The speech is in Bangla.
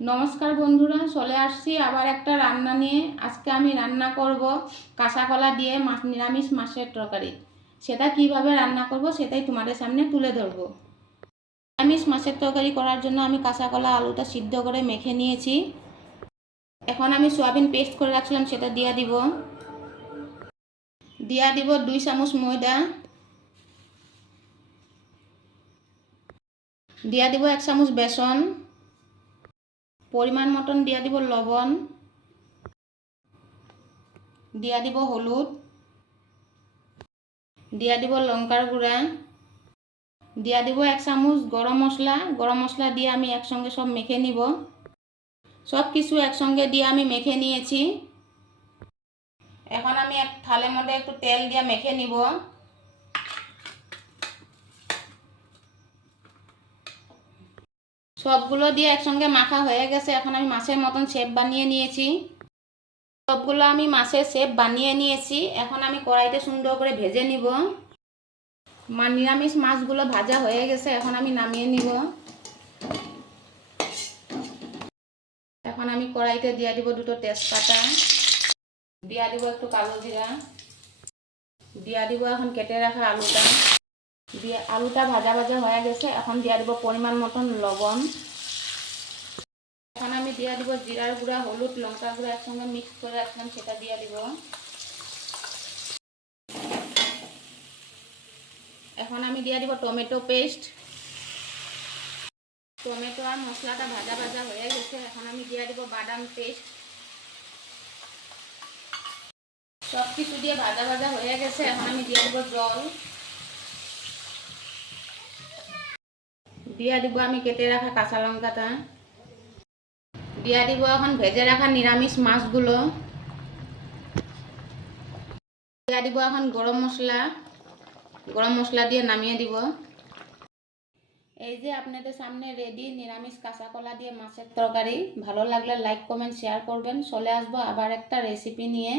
নমস্কার বন্ধুরা, চলে আসছি আবার একটা রান্না নিয়ে। আজকে আমি রান্না করব কাঁচা কলা দিয়ে নিরামিষ মাছের তরকারি। সেটা কিভাবে রান্না করব সেটাই তোমাদের সামনে তুলে ধরবো। নিরামিষ মাছের তরকারি করার জন্য আমি কাঁচা কলা আলুটা সিদ্ধ করে মেখে নিয়েছি। এখন আমি সয়াবিন পেস্ট করে রাখছিলাম, সেটা দিয়ে দিব 2 চামচ ময়দা, দিয়ে দিব 1 চামচ বেসন, পরিমাণ মতন দিয়ে দিব লবণ, দিয়া দিব হলুদ, দিয়া দিব লঙ্কার গুঁড়া, দিয়া দিব 1 চামচ গরম মশলা দিয়ে আমি একসঙ্গে সব মেখে নিব। সব কিছু একসঙ্গে দিয়ে আমি মেখে নিয়েছি। এখন আমি এক থালের মধ্যে একটু তেল দিয়ে মেখে নিব। সবগুলো দিয়ে একসঙ্গে মাখা হয়ে গেছে। এখন আমি মাছের মতন শেপ বানিয়ে নিয়েছি। সবগুলো আমি মাছের শেপ বানিয়ে নিয়েছি। এখন আমি কড়াইতে সুন্দর করে ভেজে নিব। নিরামিষ মাছগুলো ভাজা হয়ে গেছে, এখন আমি নামিয়ে নিব। এখন আমি কড়াইতে দিয়ে দিব 2টো তেজপাতা, দিয়ে দিব একটু কালো জিরা, দিয়ে দিব এখন কেটে রাখা আলুটা। দিয়ে আলুটা ভাজা ভাজা হয়ে গেছে, এখন দিয়ে দিব পরিমাণ মতন লবণ। এখন আমি দিয়ে দিব জিরার গুঁড়া, হলুদ, লঙ্কা গুঁড়া একসঙ্গে মিক্স করে রাখলাম, সেটা দিয়ে দিব। এখন আমি দিয়ে দিব টমেটো পেস্ট। টমেটো আর মশলাটা ভাজা ভাজা হয়ে গেছে, এখন আমি দিয়ে দিব বাদাম পেস্ট। সব কিছু দিয়ে ভাজা ভাজা হয়ে গেছে, এখন আমি দিয়ে দিব জল। দিয়ে দিব আমি কেটে রাখা কাঁচা লঙ্কাটা। দিয়ে দিব এখন ভেজে রাখা নিরামিষ মাছগুলো। দিয়ে দিব এখন গরম মশলা দিয়ে নামিয়ে দিব। এই যে আপনাদের সামনে রেডি নিরামিষ কাঁচা কলা দিয়ে মাছের তরকারি। ভালো লাগলে লাইক কমেন্ট শেয়ার করবেন। চলে আসবো আবার একটা রেসিপি নিয়ে।